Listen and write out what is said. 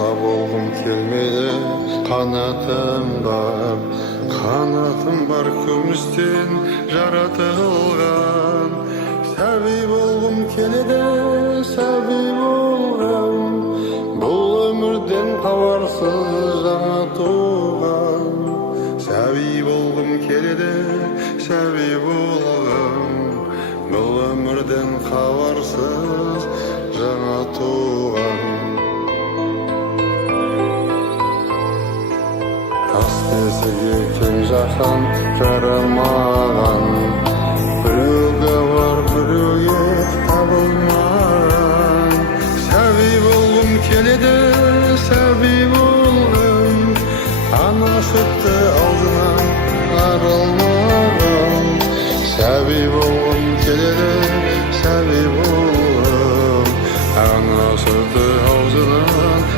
Ата болғым келмеді, қанатым бар күмістен жаратылған. Сәби болғым келеді, сәби болғам, бұл өмірден хабарсыз жаңа туған. Сәби болғым келеді, сәби болғам, бұл өмірден хабарсыз жаңа туған. Тас десеге кең жаһан жарамаған, біреуге бар біреуге табылмаған. Сәби болғым келеді, сәби болғым, ана сүті аузынан арылмаған. Сәби болғым келеді, сәби